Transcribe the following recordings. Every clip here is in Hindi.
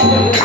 Hare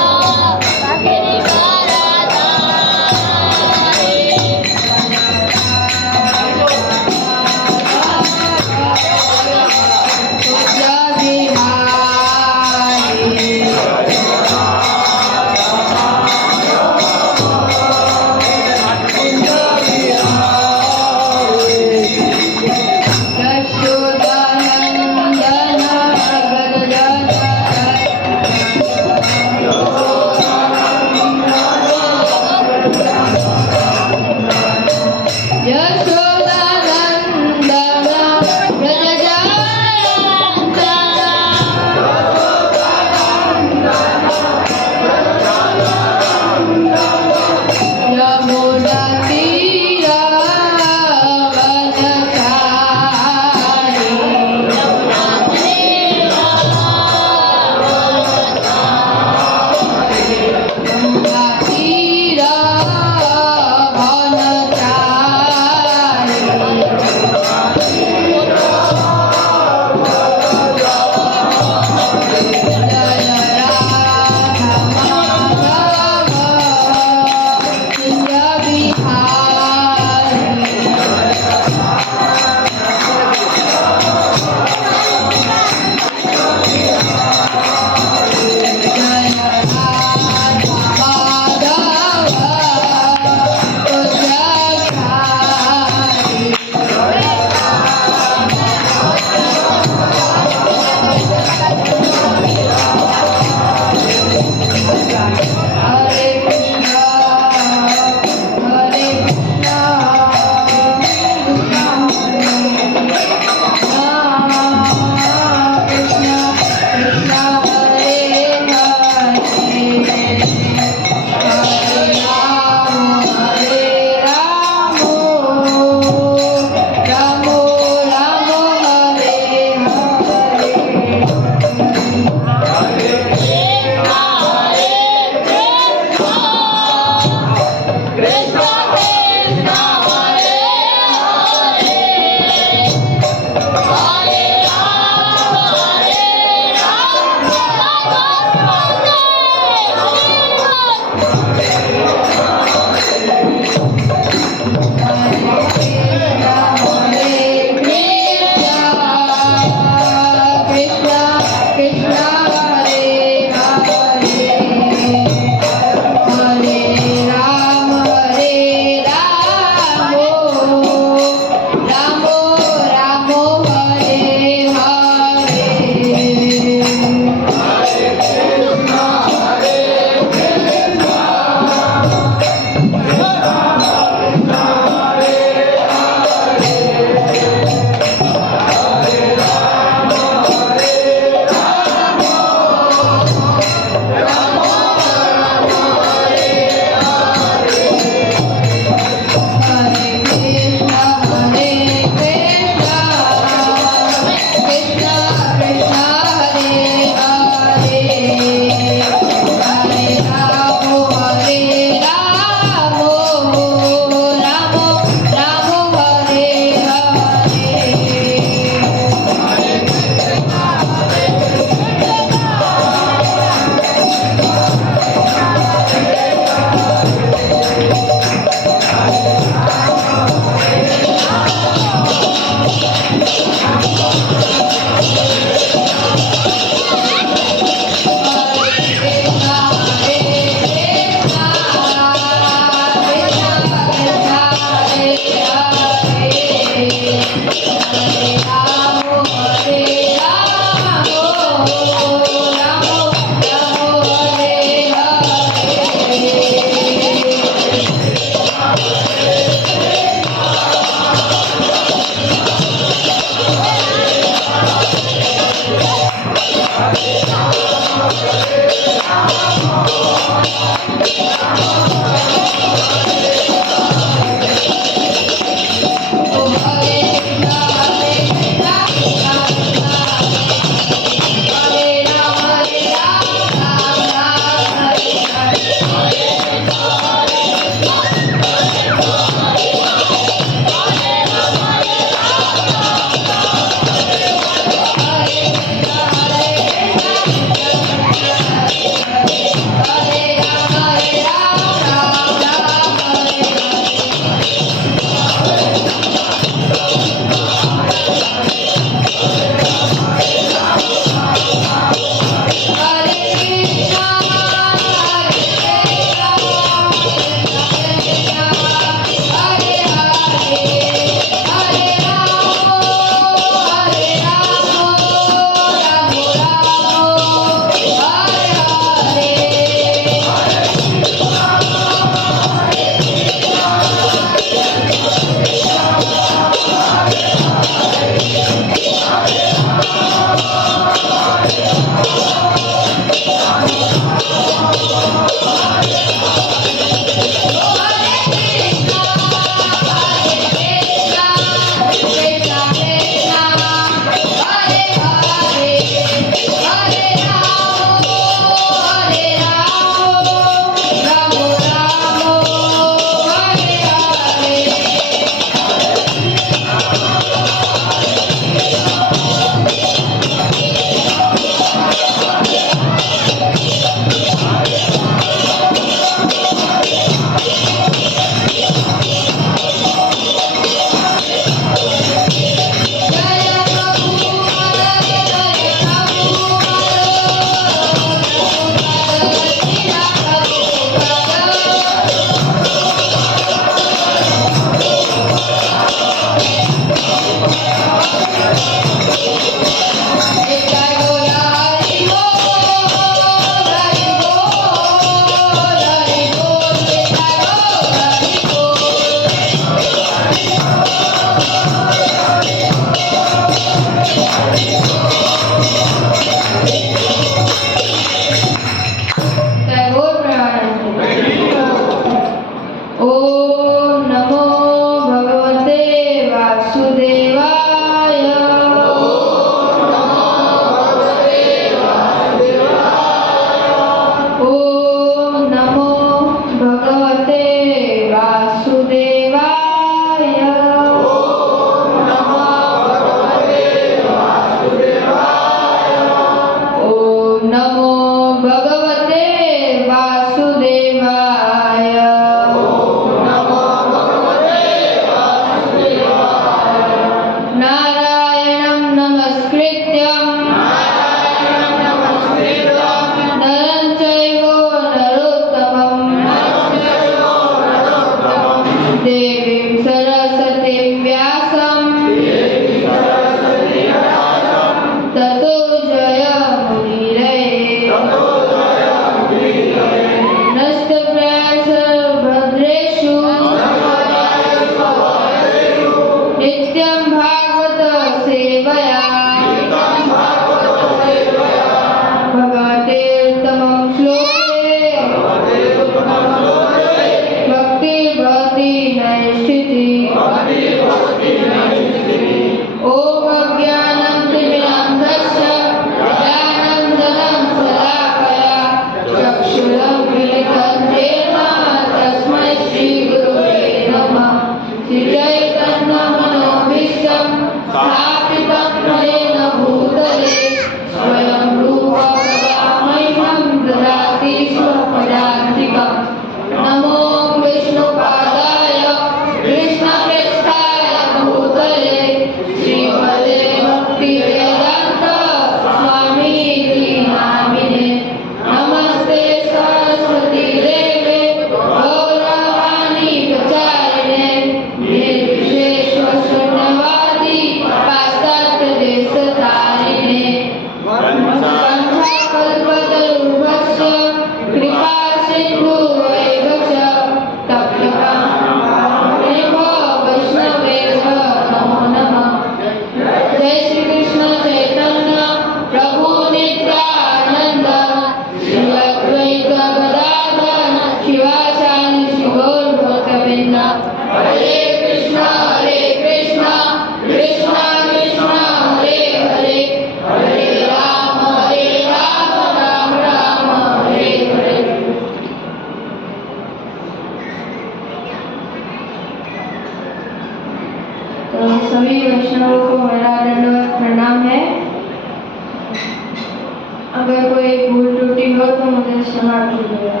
क्षमा कीजिएगा।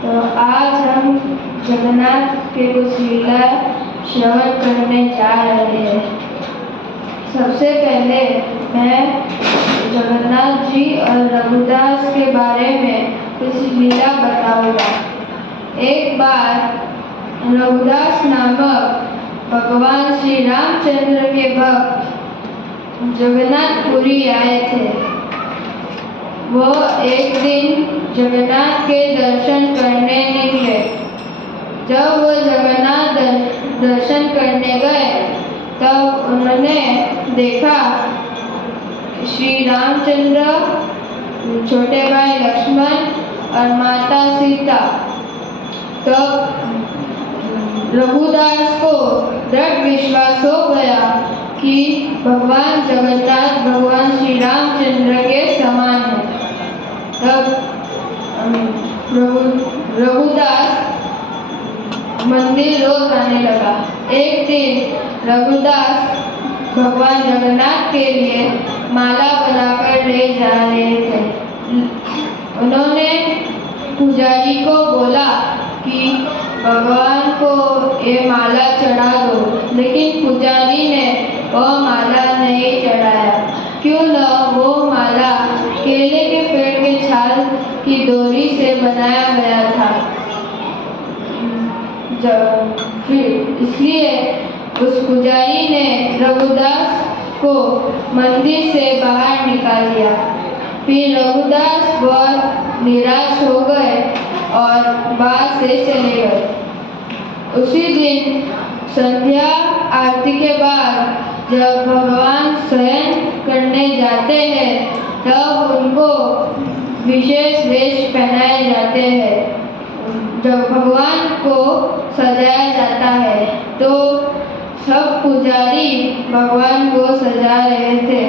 तो आज हम जगन्नाथ के कुछ लीला श्रवण करने जा रहे हैं। सबसे पहले मैं जगन्नाथ जी और रघुदास के बारे में कुछ लीला बताऊंगा। एक बार रघुदास नामक भगवान श्री रामचंद्र के भक्त जगन्नाथपुरी आए थे। वो एक दिन जगन्नाथ के दर्शन करने निकले। जब वो जगन्नाथ दर्शन करने गए तब उन्होंने देखा श्री रामचंद्र, छोटे भाई लक्ष्मण और माता सीता। तब रघुदास को दृढ़ विश्वास हो गया कि भगवान जगन्नाथ भगवान श्री रामचंद्र के समान है। तब रघुदास मंदिर रोज आने लगा। एक दिन रघुदास भगवान जगन्नाथ के लिए माला बनाकर ले जा रहे थे। उन्होंने पुजारी को बोला कि भगवान को ये माला चढ़ा दो, लेकिन पुजारी ने वो माला नहीं चढ़ाया। क्यों न वो माला केले के पेड़ के छाल की डोरी से बनाया गया था। इसलिए उस पुजारी ने रघुदास को मंदिर से बाहर निकाल दिया। फिर रघुदास बहुत निराश हो गए और वहाँ से चले गए। उसी दिन संध्या आरती के बाद जब भगवान शयन करने जाते हैं तब उनको विशेष वेश पहनाए जाते हैं। जब भगवान को सजाया जाता है तो सब पुजारी भगवान को सजा रहे थे।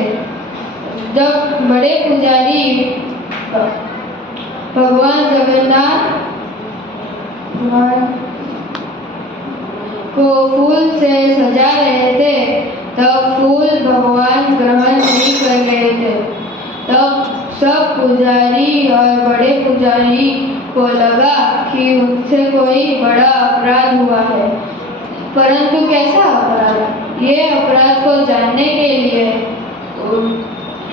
जब बड़े पुजारी भगवान जगन्नाथ को फूल से सजा रहे थे तब फूल भगवान ग्रहण नहीं कर रहे थे। तब सब पुजारी और बड़े पुजारी को लगा कि उनसे कोई बड़ा अपराध हुआ है। परंतु कैसा अपराध? ये अपराध को जानने के लिए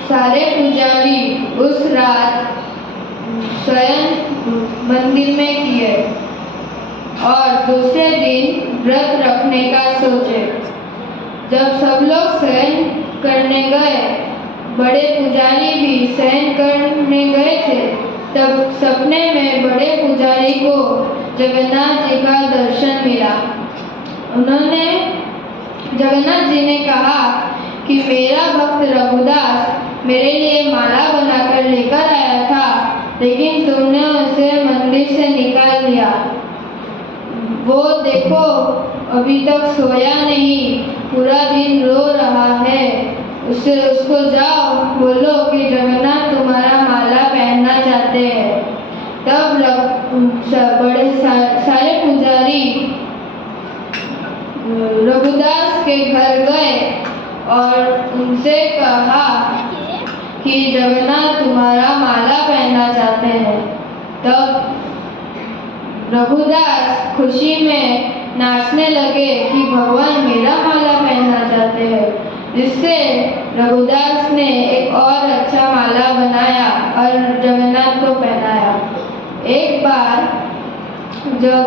सारे पुजारी उस रात शयन मंदिर में किए और दूसरे दिन व्रत रखने का सोचे। जब सब लोग शयन करने गए, बड़े पुजारी भी शयन करने गए थे, तब सपने में बड़े पुजारी को जगन्नाथ जी का दर्शन मिला। उन्होंने जगन्नाथ जी ने कहा कि मेरा भक्त रघुदास मेरे लिए माला बनाकर लेकर आया था, लेकिन तुमने उसे मंदिर से निकाल दिया। वो देखो अभी तक सोया नहीं, पूरा दिन रो रहा है। उसको जाओ बोलो कि जगन्नाथ तुम्हारा माला पहनना चाहते हैं। तब बड़े सारे पुजारी रघुदास के घर गए और उनसे कहा कि जगन्नाथ तुम्हारा माला पहनना चाहते हैं। तब रघुदास खुशी में नाचने लगे कि भगवान मेरा माला पहनना चाहते हैं। जिससे रघुदास ने एक और अच्छा माला बनाया और जगन्नाथ को पहनाया। एक बार जब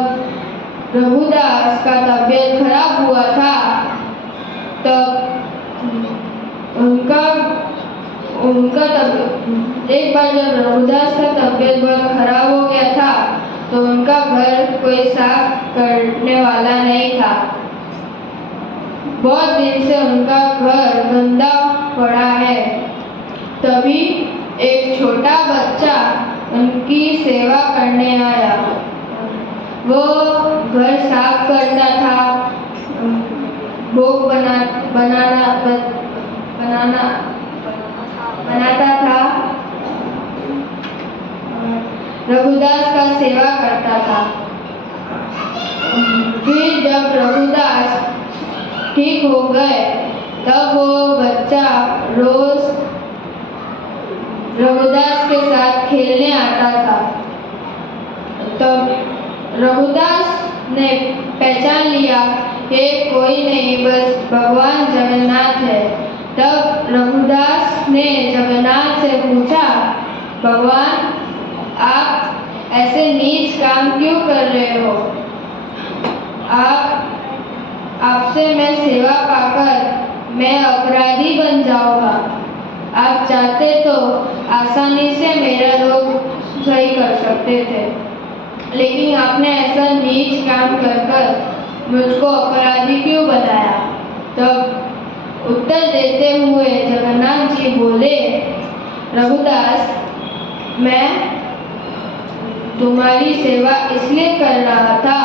रघुदास का तबीयत खराब हुआ था तब एक बार जब रघुदास का तबीयत बहुत खराब हो गया था तो उनका घर कोई साफ करने वाला नहीं था। बहुत दिन से उनका घर गंदा पड़ा है। तभी एक छोटा बच्चा उनकी सेवा करने आया। वो घर साफ करता था, भोग बनाता था, रघुदास का सेवा करता था। फिर जब रघुदास ठीक हो गए तब वो बच्चा रोज रघुदास के साथ खेलने आता था। तब रघुदास ने पहचान लिया ये कोई नहीं बस भगवान जगन्नाथ है। तब रघुदास ने जगन्नाथ से पूछा, भगवान आप ऐसे नीच काम क्यों कर रहे हो? आपसे मैं सेवा पाकर मैं अपराधी बन जाऊंगा। आप चाहते तो आसानी से मेरा रोग सही कर सकते थे, लेकिन आपने ऐसा नीच काम कर मुझको अपराधी क्यों बनाया? तब उत्तर देते हुए जगन्नाथ जी बोले, रघुदास मैं तुम्हारी सेवा इसलिए कर रहा था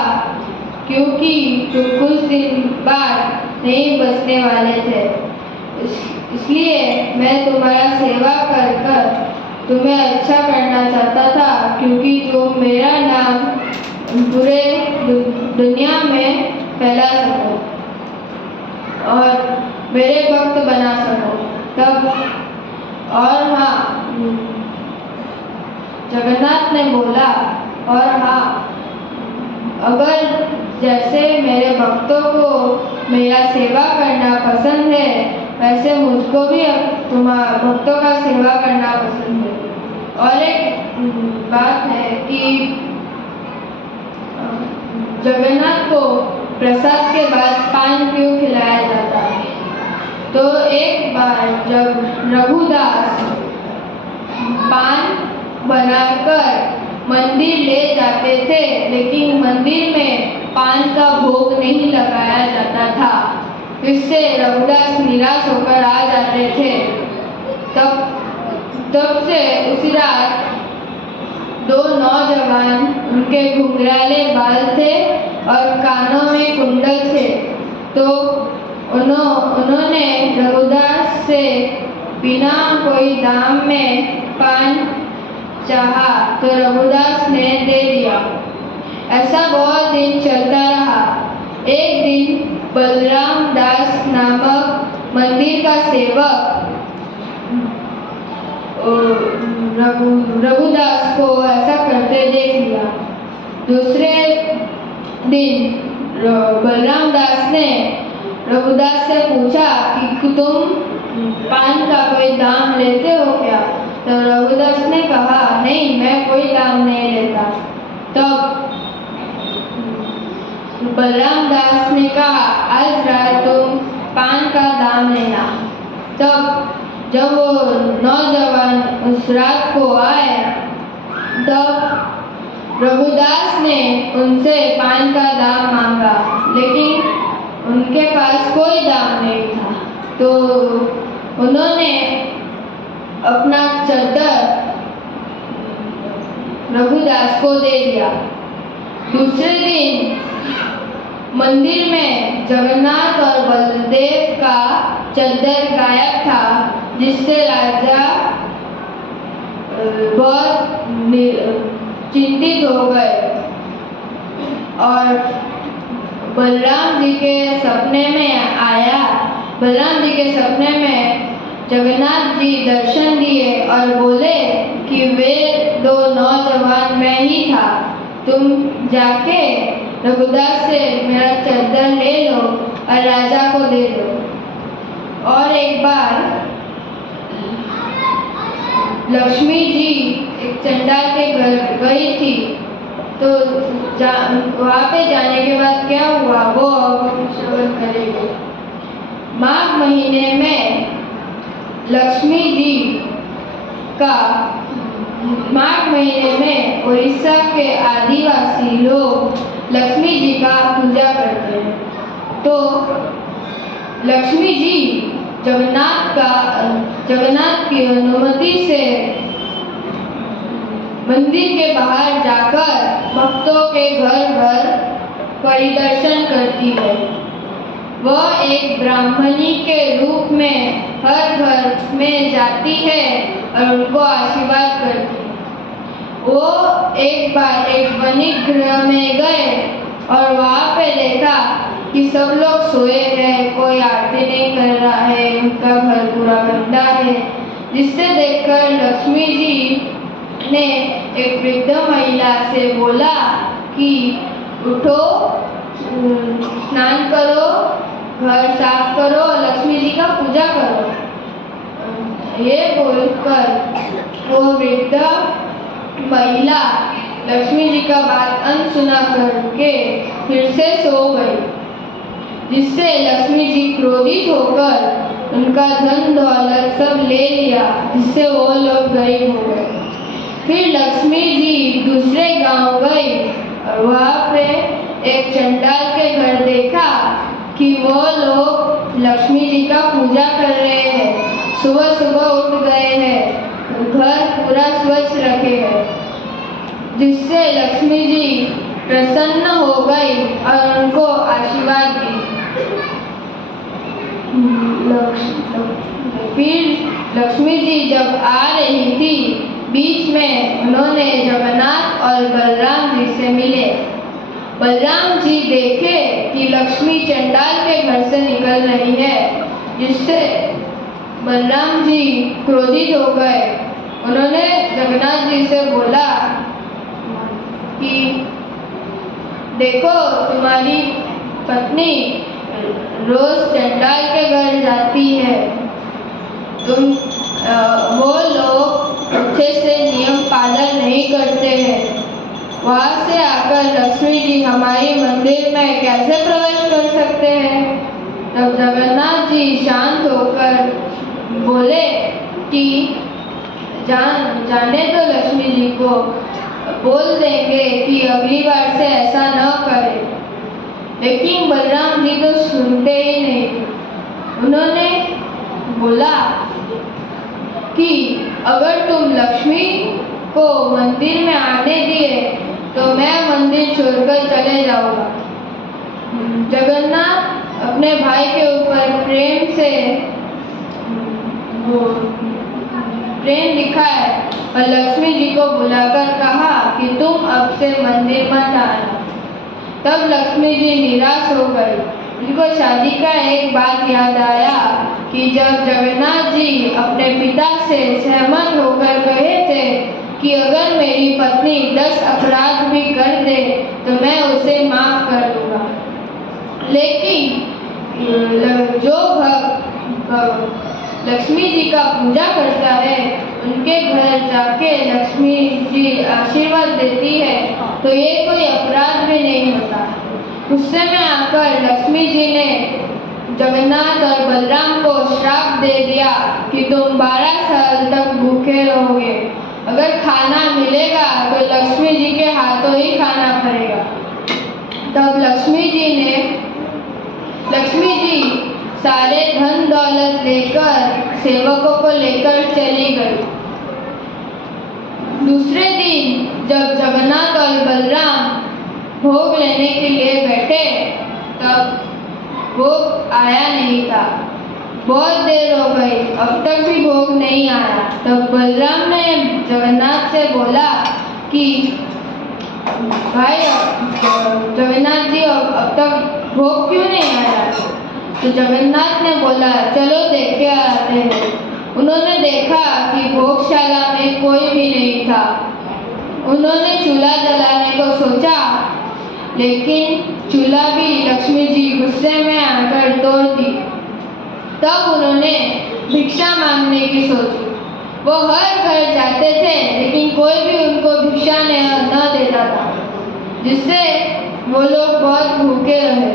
क्योंकि तुम कुछ दिन बाद नहीं बचने वाले थे। इसलिए मैं तुम्हारा सेवा कर तुम्हें अच्छा करना चाहता था, क्योंकि तुम मेरा नाम पूरे दुनिया में फैला सको और मेरे भक्त बना सको। तब और हाँ, जगन्नाथ ने बोला, और हाँ, अगर जैसे मेरे भक्तों को मेरा सेवा करना पसंद है, वैसे मुझको भी तुम्हारे भक्तों का सेवा करना पसंद है। और एक बात है कि जगन्नाथ को प्रसाद के बाद पान क्यों खिलाया जाता है? तो एक बार जब रघुदास पान बनाकर मंदिर ले जाते थे, लेकिन मंदिर में पान का भोग नहीं लगाया जाता था, इससे रघुदास निराश होकर आ जाते थे। तब से उसी रात दो नौजवान, उनके घुंघराले बाल थे और कानों में कुंडल थे, तो उन्होंने रघुदास से बिना कोई दाम में पान चाहा, तो रघुदास ने दे दिया। ऐसा बहुत दिन चलता रहा। एक दिन बलराम दास नामक मंदिर का सेवक रघुदास को ऐसा करते देख लिया। दूसरे दिन बलराम दास ने रघुदास से पूछा कि तुम पान का कोई दाम लेते हो क्या? तो रघुदास ने कहा, नहीं, मैं कोई दाम नहीं लेता। तब बलराम दास ने कहा, आज रात तुम पान का दाम लेना। तब जब वो नौजवान उस रात को आए, तब रघुदास ने उनसे पान का दाम मांगा, लेकिन उनके पास कोई दाम नहीं था। तो उन्होंने अपना चद्दर रघुदास को दे दिया। दूसरे दिन मंदिर में जगन्नाथ और बलदेव का चद्दर गायब था, जिससे राजा बहुत चिंतित हो गए और बलराम जी के सपने में आया। बलराम जी के सपने में जगन्नाथ जी दर्शन दिए और बोले कि वे दो नौजवान मैं ही था, तुम जाके रघुदास से मेरा चद्दर ले लो और राजा को दे दो। और एक बार लक्ष्मी जी एक चंडाल के घर गई थी, तो वहाँ पे जाने के बाद क्या हुआ वो श्रवण करेंगे। माघ महीने में लक्ष्मी जी का माघ महीने में उड़ीसा के आदिवासी लोग लक्ष्मी जी का पूजा करते हैं। तो लक्ष्मी जी जगन्नाथ की अनुमति से मंदिर के बाहर जाकर भक्तों के घर घर परिदर्शन करती है। वह एक ब्राह्मणी के रूप में हर घर में जाती है और उनको आशीर्वाद करती है। वो एक बार एक वणिक गृह में गए और वहाँ पे देखा कि सब लोग सोए हैं, कोई आरती नहीं कर रहा है, उनका घर पूरा गंदा है, जिससे देखकर लक्ष्मी जी ने एक वृद्ध महिला से बोला कि उठो, स्नान करो, घर साफ करो, लक्ष्मी जी का पूजा करो। ये बोलकर वो वृद्ध महिला लक्ष्मी जी का बात अनसुना करके फिर से सो गई, जिससे लक्ष्मी जी क्रोधित होकर उनका धन दौलत सब ले लिया, जिससे वो लोग गरीब हो गए। फिर लक्ष्मी जी दूसरे गांव गई और वहाँ पे एक चंडाल के घर देखा कि वो लोग लक्ष्मी जी का पूजा कर रहे हैं, सुबह सुबह उठ गए हैं, घर पूरा स्वच्छ रखे हैं, जिससे लक्ष्मी जी प्रसन्न हो गई और उनको आशीर्वाद दी। फिर लक्ष्मी जी जब आ रही थी, बीच में उन्होंने जगन्नाथ और बलराम जी से मिले। बलराम जी देखे कि लक्ष्मी चंडाल के घर से निकल रही है, जिससे बलराम जी क्रोधित हो गए। उन्होंने जगन्नाथ जी से बोला कि देखो, तुम्हारी पत्नी रोज चंडाल के घर जाती है, वो लोग अच्छे से नियम पालन नहीं करते हैं। वहाँ से आकर लक्ष्मी जी हमारी मंदिर में कैसे प्रवेश कर सकते हैं? तब जगन्नाथ जी शांत होकर बोले कि जाने तो लक्ष्मी जी को, बोल देंगे कि अगली बार से ऐसा न करें। लेकिन बलराम जी तो सुनते ही नहीं। उन्होंने बोला कि अगर तुम लक्ष्मी को मंदिर में आने दिए तो मैं मंदिर छोड़कर चले जाऊंगा। जगन्नाथ अपने भाई के ऊपर प्रेम दिखाए और लक्ष्मी जी को बुलाकर कहा कि तुम अब से मंदिर मत आना। तब लक्ष्मी जी निराश हो गई। उनको शादी का एक बात याद आया कि जब जगन्नाथ जी अपने पिता से सहमत होकर कहे थे कि अगर मेरी पत्नी 10 अपराध भी कर दे तो मैं उसे माफ कर दूंगा, लेकिन जो भक्त लक्ष्मी जी का पूजा करता है, उनके घर जाके लक्ष्मी जी आशीर्वाद देती है, तो ये कोई अपराध भी नहीं होता। गुस्से में आकर लक्ष्मी जी ने जगन्नाथ और बलराम को श्राप दे दिया कि तुम 12 साल तक भूखे रहोगे। अगर खाना मिलेगा तो लक्ष्मी जी के हाथों ही खाना पड़ेगा। तब लक्ष्मी जी सारे धन दौलत लेकर सेवकों को लेकर चली गई। दूसरे दिन जब जगन्नाथ और बलराम भोग लेने के लिए बैठे, तब भोग आया नहीं था। बहुत देर हो गई, अब तक भी भोग नहीं आया। तब बलराम ने जगन्नाथ से बोला कि भाई जगन्नाथ जी, अब तक भोग क्यों नहीं आया? तो जगन्नाथ ने बोला चलो देख के आते हैं। उन्होंने देखा कि भोगशाला में कोई भी नहीं था। उन्होंने चूल्हा जलाने को सोचा, लेकिन चूल्हा भी लक्ष्मी जी गुस्से में आकर तोड़ दी। तब उन्होंने भिक्षा मांगने की सोची। वो हर घर जाते थे, लेकिन कोई भी उनको भिक्षा न देता था, जिससे वो लोग बहुत भूखे रहे।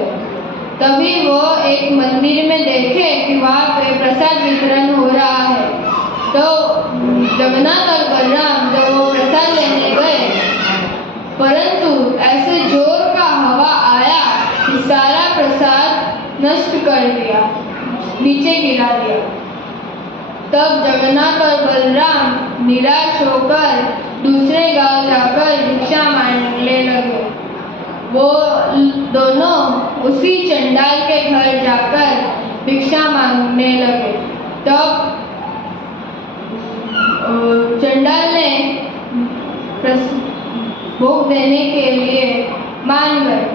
तभी वो एक मंदिर में देखे कि वहाँ पे प्रसाद वितरण हो रहा है। तो जगन्नाथ और बलराम जब वो प्रसाद लेने गए, परंतु ऐसे जोर का हवा आया कि सारा प्रसाद नष्ट कर दिया, नीचे गिरा दिया। तब जगन्नाथ और बलराम निराश होकर दूसरे गांव जाकर भिक्षा मांगने लगे। वो दोनों उसी चंडाल के घर जाकर भिक्षा मांगने लगे। तब चंडाल ने भोग देने के लिए मान गए।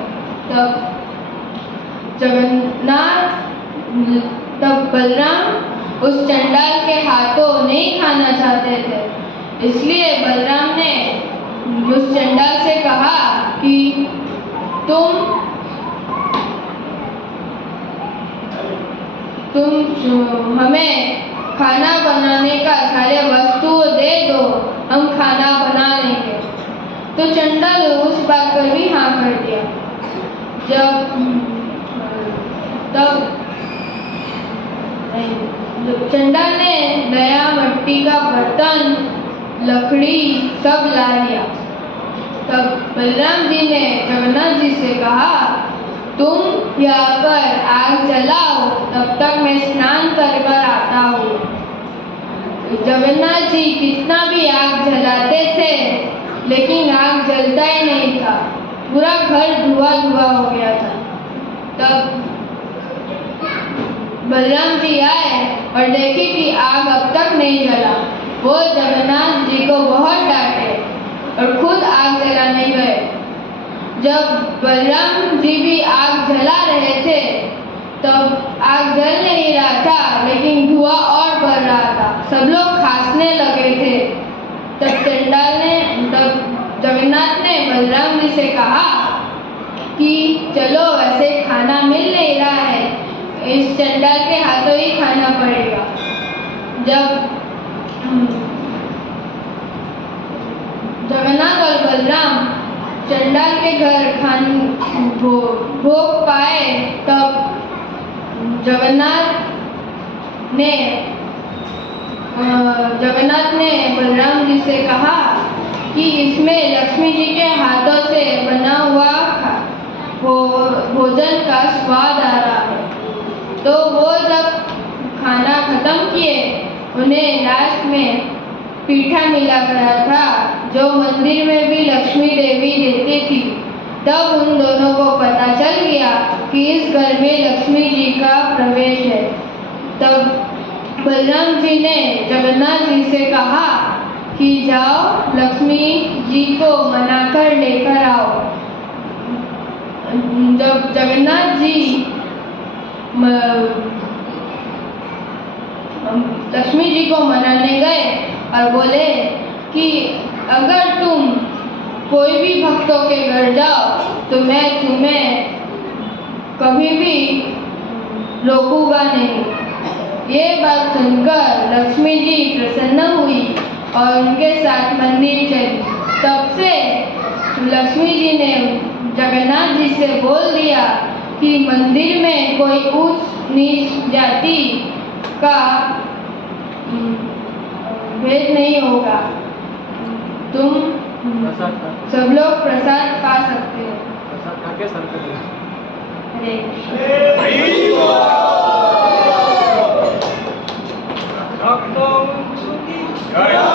तब बलराम उस चंडाल के हाथों नहीं खाना चाहते थे, इसलिए बलराम उस चंडाल से कहा कि तुम हमें खाना बनाने का सारे वस्तु दे दो, हम खाना बना लेंगे। तो चंडाल उस बात पर भी हाँ कर दिया। तब चंडाल ने नया मिट्टी का बर्तन, लकड़ी सब ला लिया। तब बलराम जी ने जगन्नाथ जी से कहा, तुम यहाँ पर आग जलाओ, तब तक मैं स्नान कर कर आता हूँ। जगन्नाथ जी कितना भी आग जलाते थे, लेकिन आग जलता ही नहीं था, पूरा घर धुआं धुआं हो गया था। तब बलराम जी आए और देखे कि आग अब तक नहीं जला। वो जगन्नाथ जी को बहुत डांटे और खुद आग जलाने गए। जब बलराम जी भी आग जला रहे थे, तब आग जल नहीं रहा था, लेकिन धुआं और बढ़ रहा था। सब लोग खांसने लगे थे। तब जगन्नाथ ने बलराम जी से कहा कि चलो, वैसे खाना मिल नहीं रहा है, इस चंडाल के हाथों ही खाना पड़ेगा। जब जगन्नाथ और बलराम चंडाल के घर भोग पाए, तब जगन्नाथ ने बलराम जी से कहा कि इसमें लक्ष्मी जी के हाथों से बना हुआ भोजन का स्वाद आ रहा है। तो वो जब खाना खत्म किए, उन्हें लास्ट में पीठा मिला गया था, जो मंदिर में भी लक्ष्मी देवी देती थी। तब उन दोनों को पता चल गया कि इस घर में लक्ष्मी जी का प्रवेश है। तब बलराम जी ने जगन्नाथ जी से कहा कि जाओ, लक्ष्मी जी को मनाकर लेकर आओ। जब जगन्नाथ जी लक्ष्मी जी को मनाने गए और बोले कि अगर तुम कोई भी भक्तों के घर जाओ तो मैं तुम्हें कभी भी रोकूंगा नहीं। ये बात सुनकर लक्ष्मी जी प्रसन्न हुई और उनके साथ मंदिर चली। तब से लक्ष्मी जी ने जगन्नाथ जी से बोल दिया कि मंदिर में कोई ऊंच नीच जाति का भेद नहीं होगा। तुम सब लोग प्रसाद पा सकते हो। प्रसाद खा के सर कर हरे जय